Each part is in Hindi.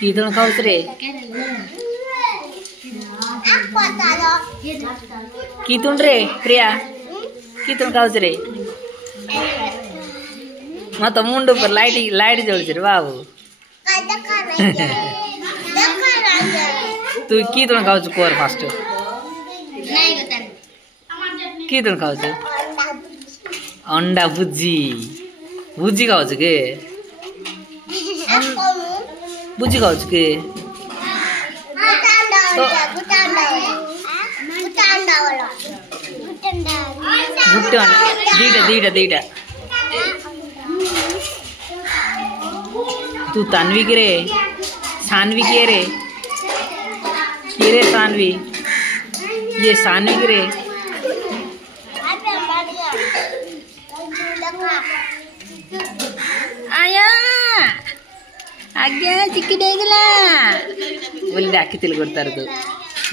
कितन खाऊस रे कितन रे प्रिया कितन खाऊस रे मत मुंड पर लाइट जळुछ रे बाबू तू कितन खाऊस कोर फास्ट कितन खाऊस अंडा भुजी भुजी खाऊस के भुजी खाऊस के दीटा तू तानवी की रे सानवी की रे सानवी ये सानवी की रे आया आगे चिक्की देगला बोले डाकी तिल कोडतार तू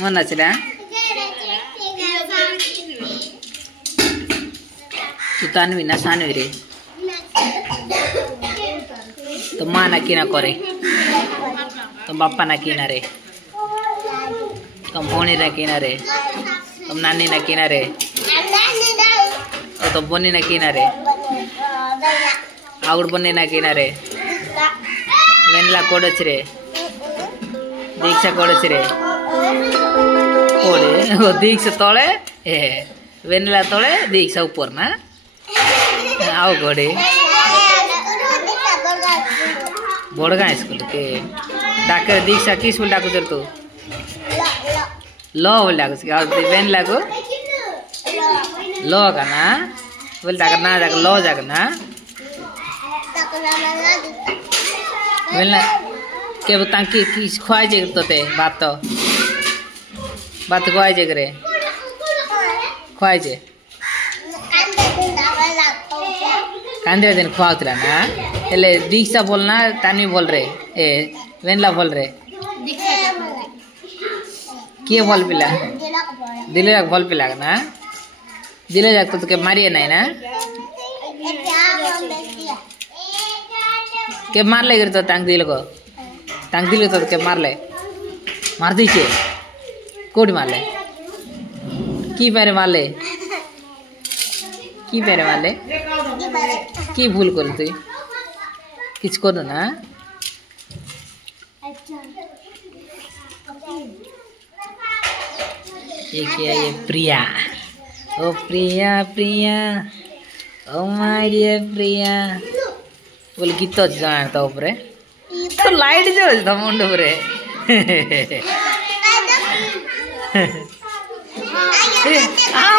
मन आछला तू तानवी ना सानवी रे तो माँ ना किना करे तो बापा ना किना रे तुम भोनी ना किना रे तुम नानी ना किना रे तो बोनी ना किना रे आउट बोनी ना किना रे वेनला कोडच रे दीक्षा कोडच रे कोडे वो दीक्षा तोले वेनला तोले दीक्षा ऊपर ना आओ कोडे बोड़गा स्कूल के डाकर दीक्षा की स्कूल डाकू चल तू लो बोल डाकू सी और वेन लागो लो का ना बोल डाकर ना डाकर लो जाकर ना वेन ला के बतांकी की खुआई जे तो ते बात खुआई जे करे खुआई जे कांदे दिन खुआउतला ना एले दीक्षा बोलना तानी बोल रे ए वेनला बोल रे के बोल पिला दिले जाक बोल पिला ना दिले जाक तो के मारिए नहीं ना के मार ले गिर तो टांग दिल तो के मार दीचे कोड मार ले की पैरे मार ले की भूल कर तु किच को ना ये क्या ये प्रिया ओ प्रिया ओ माय डियर प्रिया बोल गीत जान तो ऊपर तो लाइट जो तो मुंड ऊपर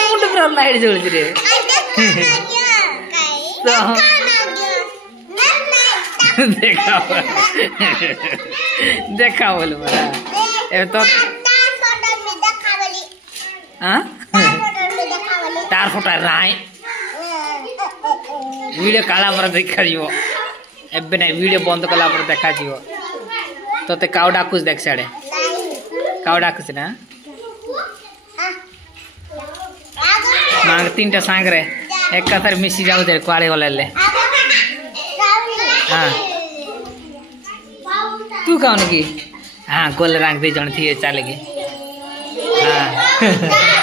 मुंड पर लाइट जोड़ रे देखा बोल बड़ा ए तो तार फोटा राय वीडियो काला पर देखा जीवो एबे नहीं वीडियो बंद कला पर देखा जीवो तो ते काउ डाकुस देख साडे काउ डाकुस ना मांग तीनटा सांग रे एक कथर मिसी जाऊ दे क्वाले वाले ले हां तू कौन की हां गोल रंग दे जण थी चलेगी हां